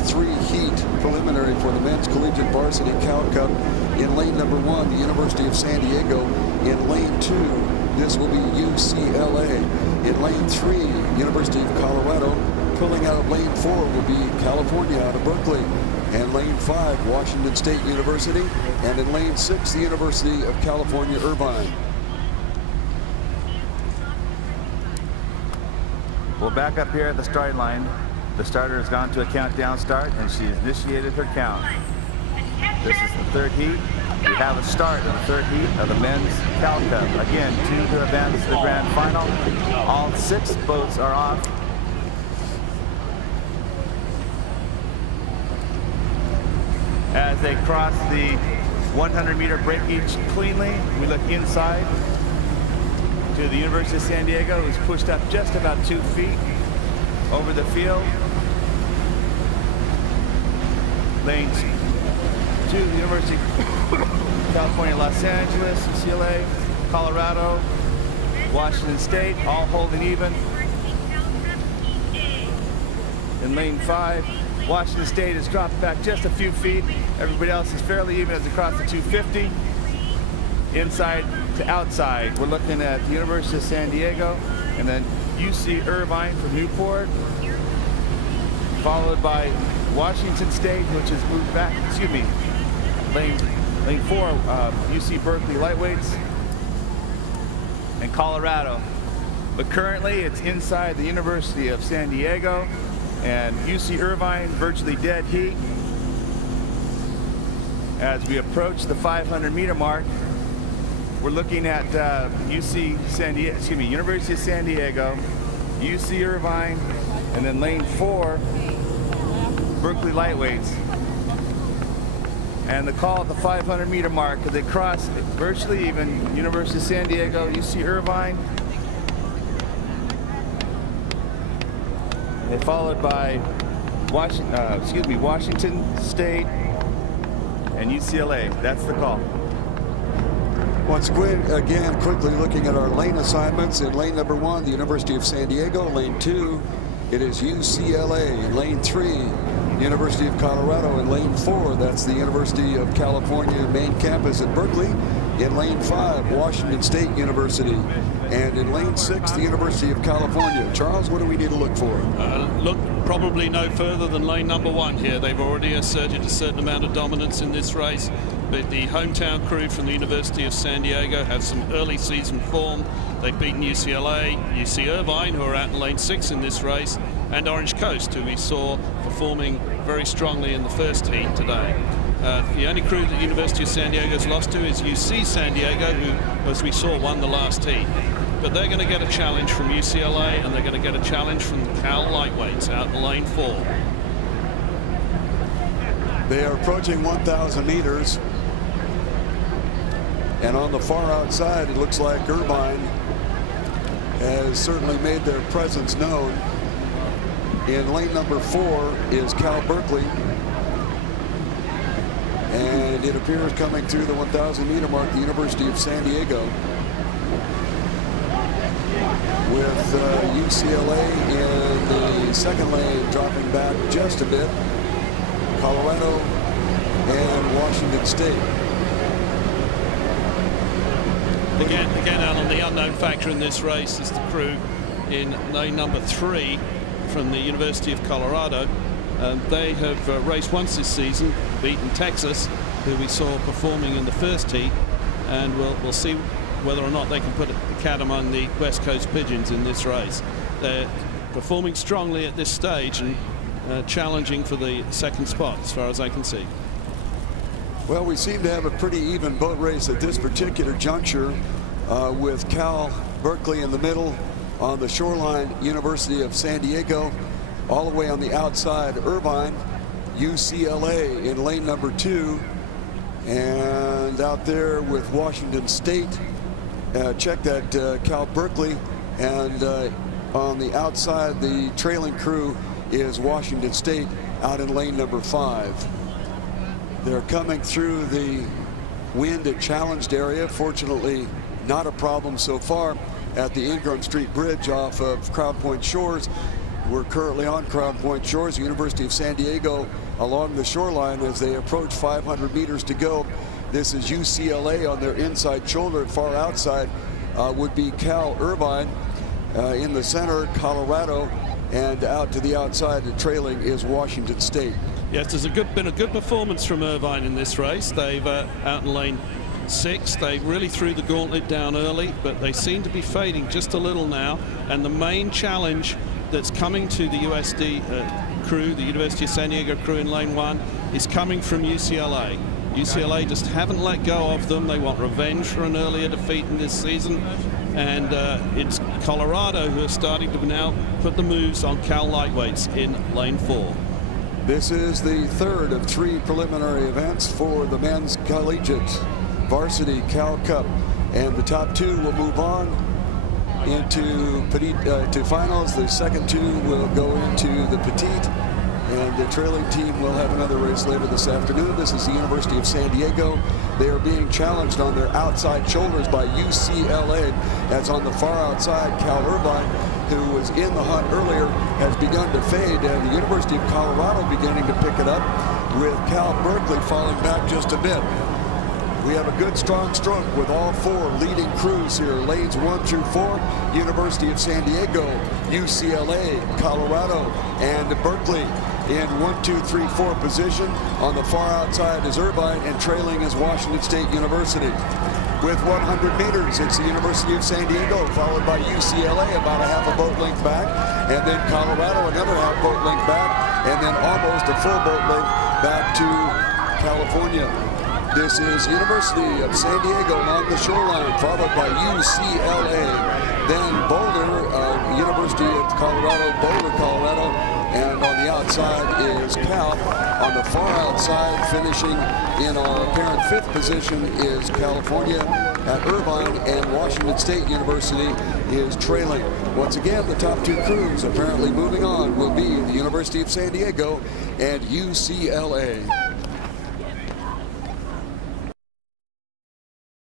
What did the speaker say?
is three-heat preliminary for the men's collegiate varsity Cal Cup. In lane number 1, the University of San Diego. In lane 2, this will be UCLA. In lane 3, University of Colorado. Pulling out of lane 4 will be California out of Berkeley. And lane 5, Washington State University. And in lane 6, the University of California, Irvine. Well, back up here at the start line, the starter has gone to a countdown start, and she has initiated her count. This is the third heat. We have a start of the third heat of the men's Cal Cup. Again, 2 to advance to the grand final. All 6 boats are off. As they cross the 100-meter breakage cleanly, we look inside to the University of San Diego, who's pushed up just about 2 feet over the field. Lane 2, the University of California, Los Angeles, UCLA, Colorado, Washington State, all holding even. In lane 5, Washington State has dropped back just a few feet. Everybody else is fairly even as they cross the 250. Inside to outside, we're looking at the University of San Diego and then UC Irvine from Newport, followed by Washington State, which has moved back, excuse me, lane 4, UC Berkeley lightweights, and Colorado. But currently it's inside the University of San Diego and UC Irvine, virtually dead heat. As we approach the 500-meter mark, we're looking at University of San Diego, UC Irvine, and then lane 4, Berkeley lightweights. And the call at the 500-meter mark, as they cross virtually even, University of San Diego, UC Irvine, and followed by Washington State and UCLA. That's the call. Once again, quickly looking at our lane assignments. In lane number 1, the University of San Diego. Lane 2, it is UCLA. In lane 3, University of Colorado. In lane 4, that's the University of California main campus at Berkeley. In lane 5, Washington State University. And in lane 6, the University of California. Charles, what do we need to look for? Look probably no further than lane number 1 here. They've already asserted a certain amount of dominance in this race. But the hometown crew from the University of San Diego have some early season form. They've beaten UCLA, UC Irvine, who are out in lane 6 in this race, and Orange Coast, who we saw performing very strongly in the first heat today. The only crew that the University of San Diego has lost to is UC San Diego, who, as we saw, won the last heat. But they're going to get a challenge from UCLA, and they're going to get a challenge from the Cal lightweights out in lane 4. They are approaching 1,000 meters. And on the far outside, it looks like Irvine has certainly made their presence known. In lane number 4 is Cal Berkeley. And it appears coming through the 1,000-meter mark, the University of San Diego, with UCLA in the second lane, dropping back just a bit. Colorado and Washington State. Again, Alan, the unknown factor in this race is the crew in lane number 3 from the University of Colorado. They have raced once this season, beaten Texas, who we saw performing in the first heat, and we'll see whether or not they can put the cat among the West Coast pigeons in this race. They're performing strongly at this stage and challenging for the second spot, as far as I can see. Well, we seem to have a pretty even boat race at this particular juncture, with Cal Berkeley in the middle, on the shoreline University of San Diego, all the way on the outside Irvine, UCLA in lane number 2, and out there with Washington State. Check that, Cal Berkeley, and on the outside the trailing crew is Washington State out in lane number 5. They're coming through the wind at challenged area. Fortunately, not a problem so far at the Ingram Street Bridge off of Crown Point Shores. We're currently on Crown Point Shores, University of San Diego, along the shoreline as they approach 500 meters to go. This is UCLA on their inside shoulder. Far outside would be Cal Irvine. In the center, Colorado, and out to the outside, and trailing is Washington State. Yes, there's been a good performance from Irvine in this race. They've out in lane 6. They really threw the gauntlet down early, but they seem to be fading just a little now. And the main challenge that's coming to the USD crew, the University of San Diego crew in lane 1, is coming from UCLA. UCLA just haven't let go of them. They want revenge for an earlier defeat in this season. And it's Colorado who are starting to now put the moves on Cal lightweights in lane 4. This is the third of 3 preliminary events for the men's collegiate varsity Cal Cup. And the top 2 will move on into to finals. The second 2 will go into the petite. And the trailing team will have another race later this afternoon. This is the University of San Diego. They are being challenged on their outside shoulders by UCLA. As on the far outside, Cal Irvine, who was in the hunt earlier, has begun to fade. And the University of Colorado beginning to pick it up, with Cal Berkeley falling back just a bit. We have a good strong stroke with all 4 leading crews here. Lanes 1 through 4, University of San Diego, UCLA, Colorado, and Berkeley in 1, 2, 3, 4 position. On the far outside is Irvine, and trailing is Washington State University. With 100 meters, it's the University of San Diego, followed by UCLA about a half a boat length back, and then Colorado another half boat length back, and then almost a full boat length back to California. This is University of San Diego along the shoreline, followed by UCLA. Then Boulder, University of Colorado, Boulder, Colorado. And on the outside is Cal. On the far outside, finishing in our apparent 5th position, is California at Irvine, and Washington State University is trailing. Once again, the top 2 crews apparently moving on will be the University of San Diego and UCLA.